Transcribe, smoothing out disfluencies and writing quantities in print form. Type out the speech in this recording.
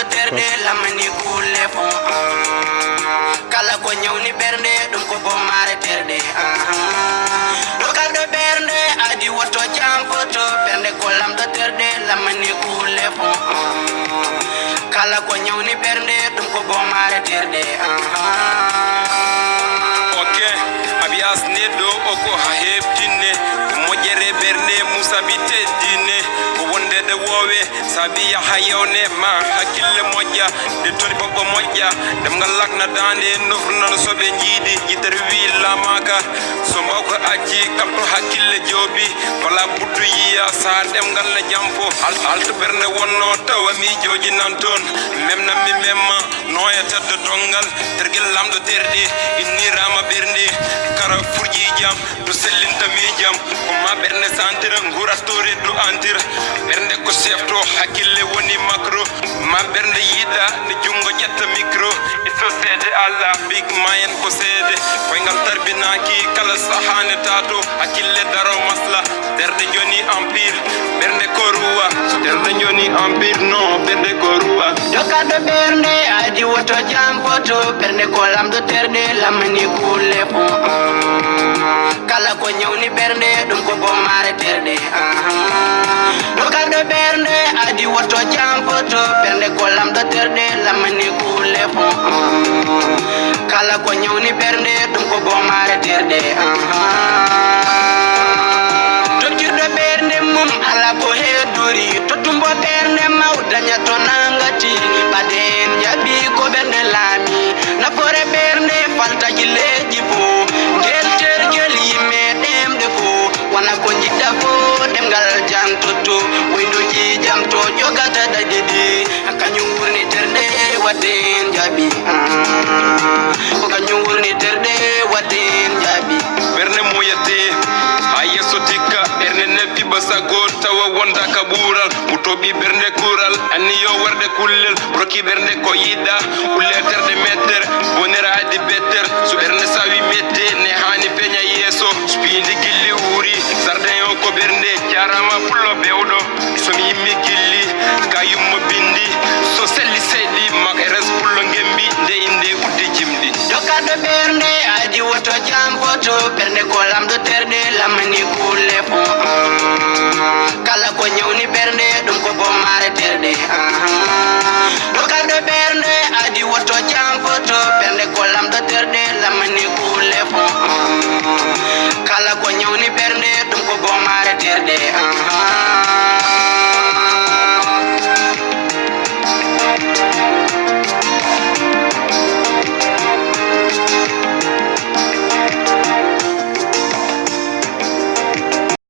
lamdo terde lamani kule fo kala ko nyawni bernde dum ko bo mare terde do kaldo bernde adi woto jam foto bernde ko lamdo terde lamani kule fo kala ko nyawni bernde dum ko bo mare terde okay abias nedo oko ha hebdinne mojere bernde musa bite dinne ko wonde de wowe sabi ya hayone ma hakille mojja de tori bobbo mojja dem ngal lakna dande nofru non sobe njidi yitere wi la maka so mbako aji kamto hakille jobi wala buddu yiya sa dem ngal na jamfo alto berne wonno tawa mi joji nan ton memna mi memma noya teddo dongal tergel lamdo terdi inni rama bernde kara furji jam do sellinta mi jam ko ma berne santira ngura tore do antir bernde ko sefto hakille woni makro ma bernde yida ne jungo jetta micro so sede alla big mayen ko sede ko ngal tarbinaki kala sahane tato hakille daro masla bernde joni empire bernde ko ruwa bernde joni empire no bernde ko ruwa dokado bernde adi woto jam foto bernde ko lamdo terde lamani kule fo kala ko nyawni bernde dum ko bo mare terde dokado bernde adi woto jam foto bernde ko lamdo terde lamani kule fo kala ko nyawni bernde dum ko bo mare terde dokirdo bernde mum ala ko heduri to tumbo bernde mawdanya to nangati baden jabi ko bernde lami na fore bernde falta gileji fo gel tergel yime dem de fo wana ko jidda fo dem gal jantoto windo ji jamto jogata dajidi kanyu wurni terde waden jabi ko kanyu wurni terde waden jabi berne moyete haye sotika berne nebi basago tawa wonda kabural mutobi berne kural anni yo warde kullel roki berne ko yida ulle terde meter bonera adi better so berne sawi mette ne hani penya yeso spindi gilli wuri sarden yo ko berne jarama pullo bewdo so mi yimmi gilli kayum mo bindi so selli sedi mak res pullo ngembi de inde uddi jimdi dokado bernde adi woto jam foto bernde ko lam